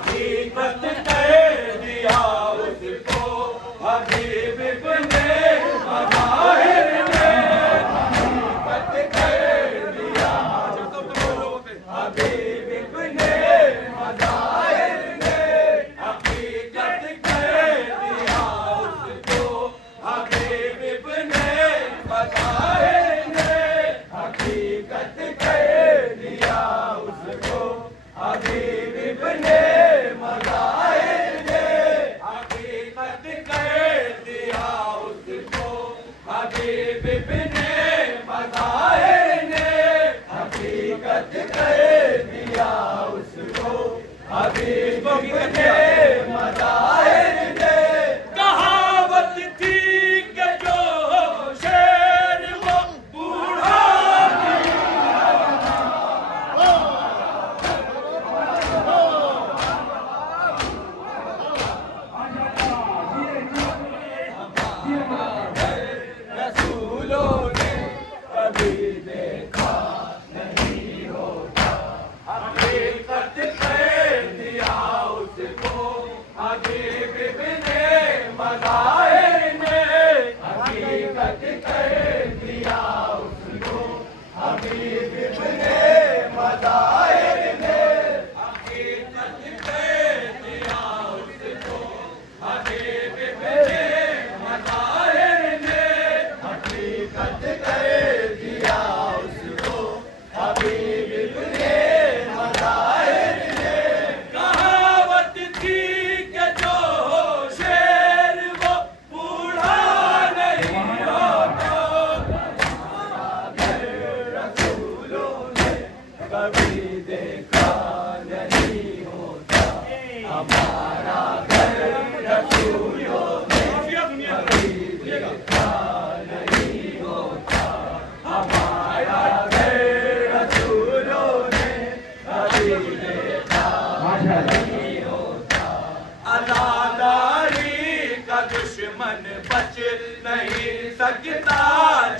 हकीकत कह दिया उसको हबीब इब्ने मज़ाहिर ने, हकीकत कह दिया उसको हबीब इब्ने मज़ाहिर ने, हकीकत कह दिया उसको हबीब इब्ने मज़ाहिर ने, हकीकत कह दिया उसको हबीब इब्ने मज़ाहिर ने, हकीकत कह दिया उसको हबीब इब्ने मज़ाहिर ने, हकीकत कह दिया उसको हबीब इब्ने मज़ाहिर ने। कहावत थी कि जो शेर वो बूढ़ा रसूलों ने कभी देखा नहीं होता, हकीकत कह दिया उसको हबीब इब्ने मज़ाहिर ने, हकीकत कह दिया उसको हबीब इब्ने मज़ाहिर ने, हकीकत कह दिया उसको हबीब इब्ने मज़ाहिर ने, हकीकत कह दिया उसको हबीब इब्ने मज़ाहिर ने। कहावत थी कि जो शेर वो बूढ़ा नहीं होता, रसूलों ने कभी देखा नहीं होता, हमारा घर रसूलों ने कभी देखा नहीं होता, हमारा घर रसूलों ने कभी देखा नहीं होता। अज़ादारी का दुश्मन बच नहीं सकता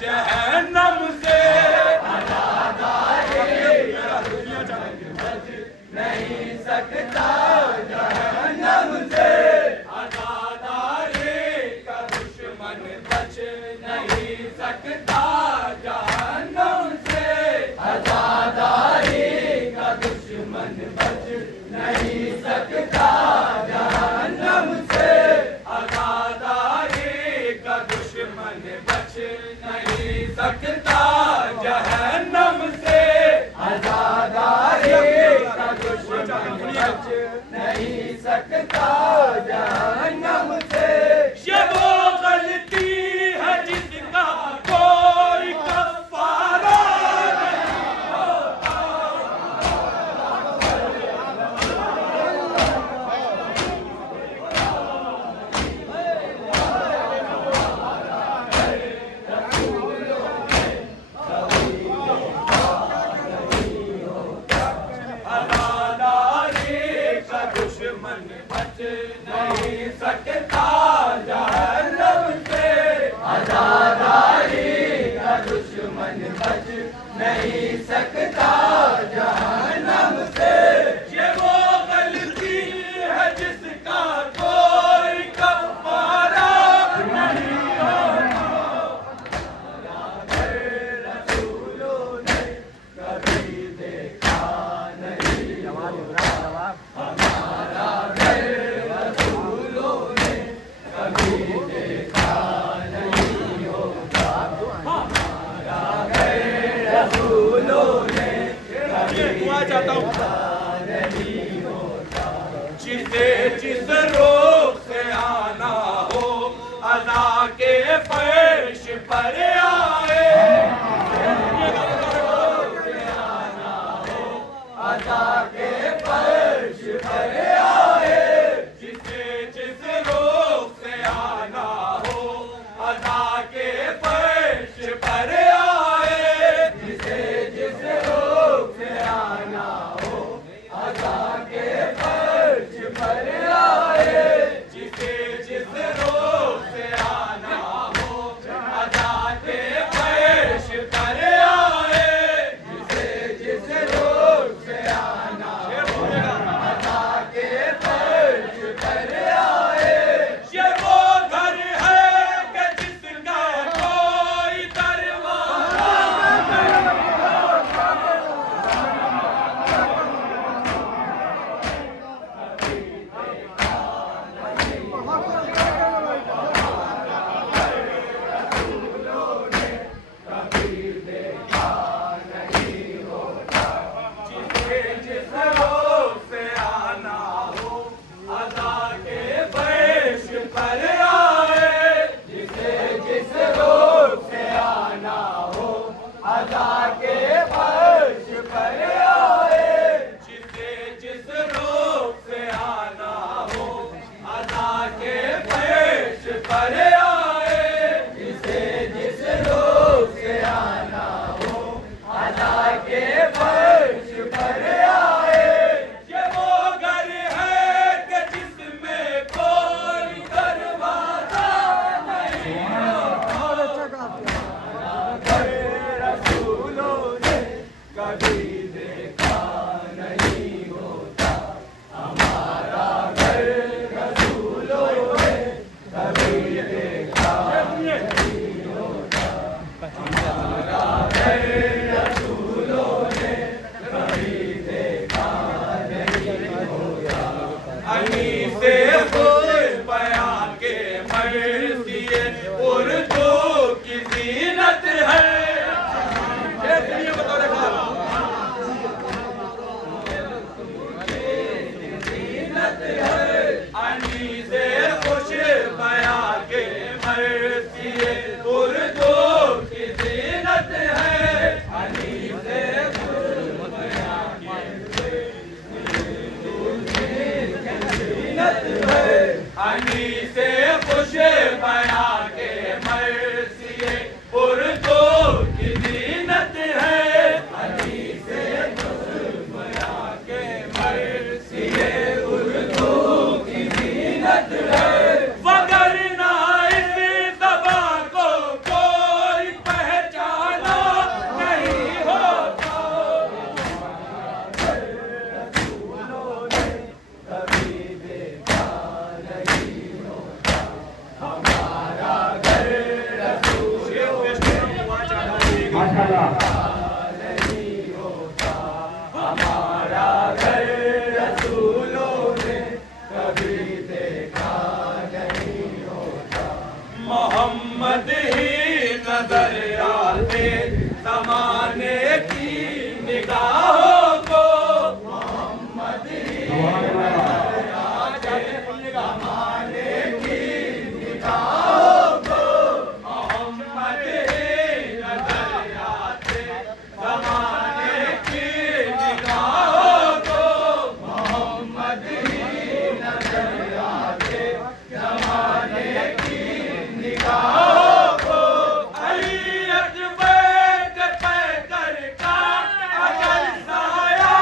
जहन्नम से, अज़ादारी का दुश्मन बच नहीं सकता जहन्नम से, अज़ादारी का दुश्मन बच नहीं सकता जहन्नम से, अज़ादारी का दुश्मन बच नहीं सकता जहन्नम से, अज़ादारी का दुश्मन बच नहीं सकता जहन्नम से, अज़ादारी का दुश्मन बच नहीं सकता जहन्नम से। ये वो गलती है जिसका कोई कफ़ारा नहीं होता, अज़ादारी का दुश्मन बच नहीं सकता जहन्नम से, अज़ादारी का दुश्मन बच नहीं सकता जहन्नम से। ये वो गलती है जिसका कोई कफ़ारा नहीं होता, रसूलों ने कभी देखा नहीं होता, हमारा घर रसूलों ने कभी देखा नहीं होता, हमारा घर रसूलों ने कभी देखा नहीं होता। जिसे जिस रोग से आना हो अज़ा के फर्श पर आए, अज़ा के फर्श पर आए, जिसे जिस रोग से आना हो अज़ा के फर्श पर आए, जिसे जिस रोग से आना हो अज़ा के फर्श पर आए, जिसे जिस रोग से आना हो अज़ा के हनी से खुश बयां के मर्सिए उर्दू की जीनत है। ये बताओ देखा जीनत है। हनी से खुश बयां के मर्सिए उर्दू की जीनत है। हनी से हनी से खुश बयां के मर्सिए उर्दू की जीनत है। हनी से खुश बयां के मर्सिए उर्दू की जीनत है। वगरना इस ज़बान को कोई पहचाना नहीं होता। हमारा घर रसूलों ने कभी देखा नहीं होता। मोहम्मद ही नजर आते ज़माने की निगाहों को। मोहम्मद ही नजर आते ज़माने की निगाहों को। मोहम्मद ही नजर आते ज़माने की निगाहों को। मोहम्मद ही नजर आते ज़माने की निगाहों को। अली अकबर के पैकर का अगर साया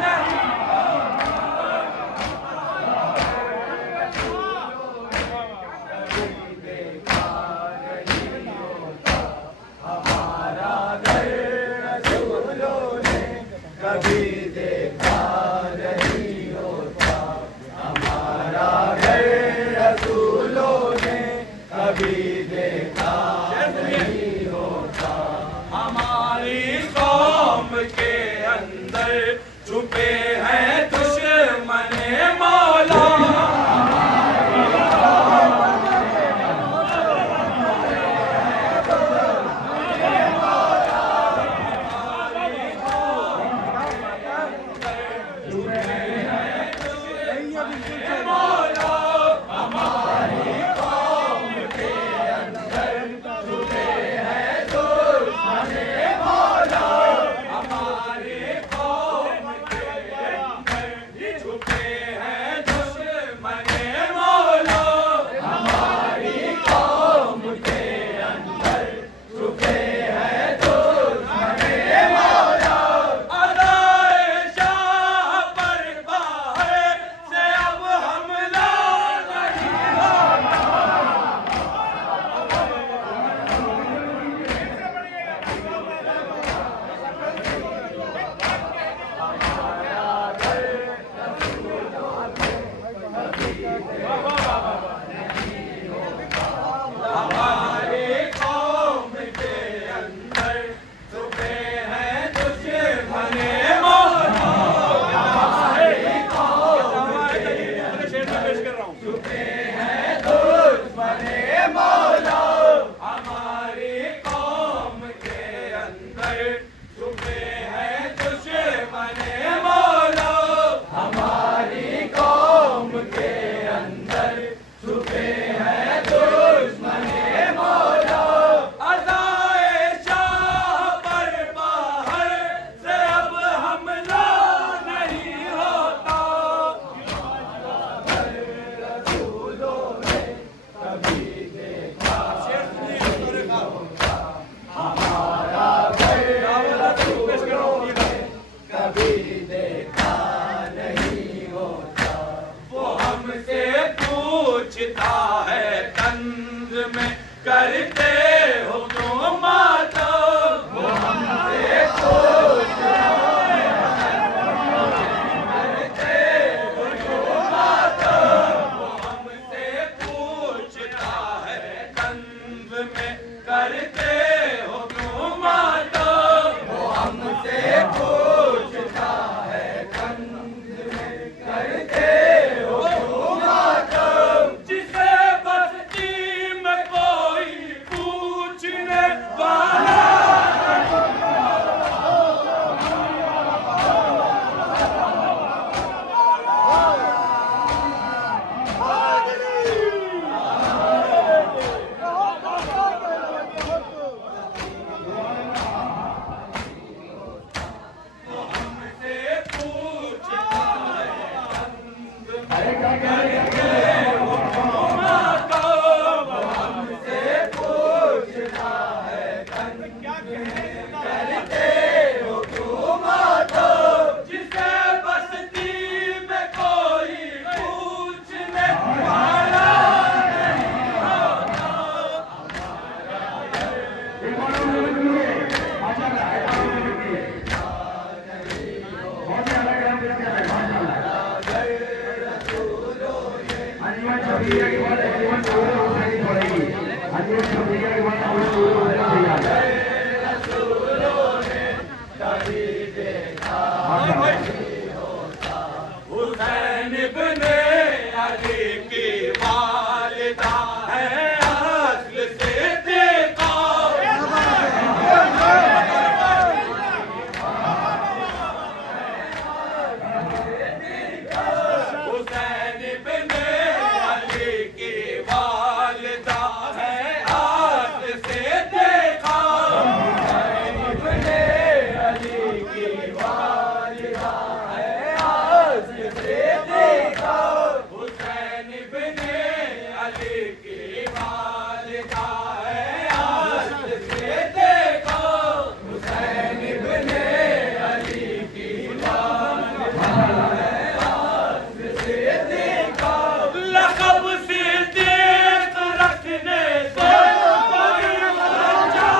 नहीं। हमारा घर रसूलों ने कभी देखा नहीं होता। हमारा घर रसूलों ने कभी देखा नहीं होता। हमारी कौम के अंदर छुपे हैं दुश्मन मौला। करते हो क्यों माता, वो हमसे पूछता है करते हो क्यों माता, वो हमसे पूछता है कंध में करते हो क्यों माता, वो हमसे पूछता है कंध में करते हो करते हुकूमत वो हमसे पूछता है करते हुकूमत जिसे बस्ती में कोई पूछने वाला नहीं होता। हुसैन इब्ने अली की वालिदा है अस्ल से देखा। हुसैन इब्ने अली की वालिदा है अस्ल से देखा। हुसैन इब्ने अली की वालिदा है अस्ल से देखा। हुसैन इब्ने अली की वालिदा है अस्ल से देखा। हुसैन इब्ने अली की वालिदा है अस्ल से देखा। लक़ब सिद्दीक़ रखने से कोई सच्चा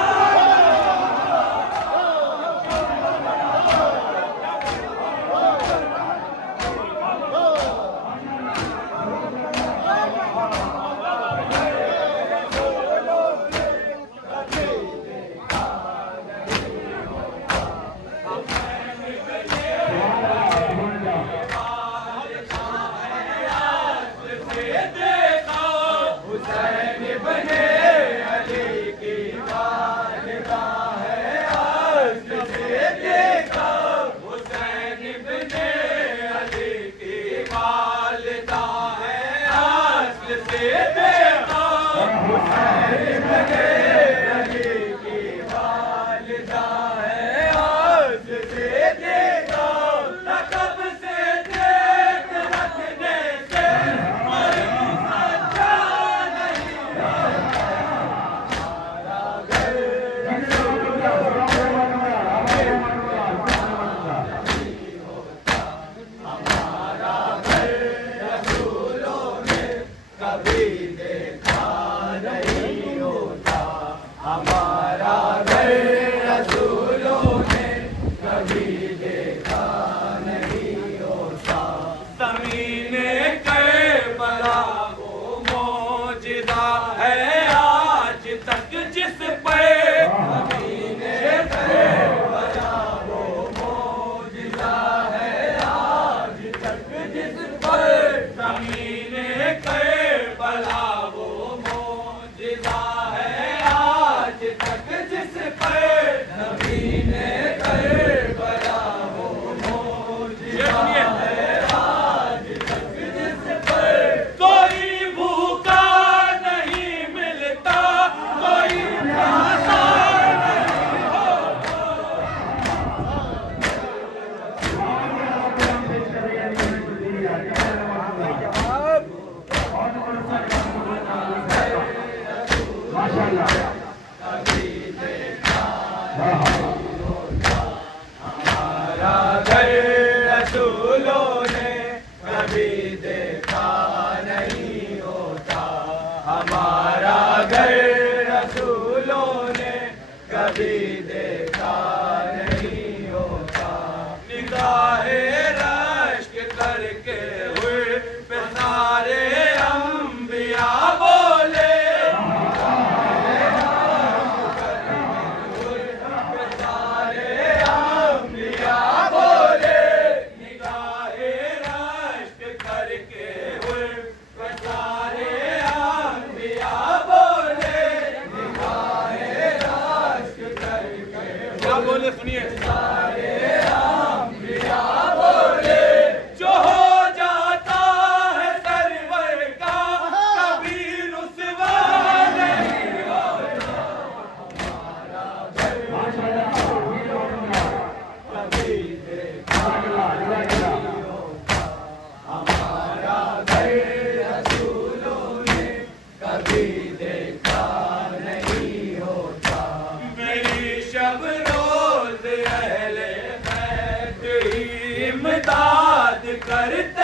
देखा। हुसैन इब्ने अली की वालिदा है अस्ल से देखा। हुसैन इब्ने अली की वालिदा है अस्ल से देखा। हुसैन इब्ने अली की वालिदा है अस्ल से देखा। लक़ब से देख रखने से कोई सच्चा नहीं कभी देखा नहीं होता। हमारा घर रसूलों ने कभी देखा नहीं होता। ज़मीने करबला वो मौजज़ा है आज तक जिस पे। ज़मीने करबला वो मौजज़ा है आज तक जिस पर। ज़मीने करबला वो मौजज़ा है आज तक जिस पर। ज़मीने करबला वो मौजज़ा है आज तक जिस पर। कोई भूखा नहीं मिलता, कोई प्यासा नहीं होता। हमारा घर रसूलों ने कभी देखा नहीं होता। हमारा घर रसूलों ने कभी देखा नहीं होता। निगाहे रश्क करके हुए पे सारे अंबिया बोले। सारे अंबिया बोले। निगाहे रश्क करके हुए पे सारे अंबिया बोले। निगाहे रश्क कर करता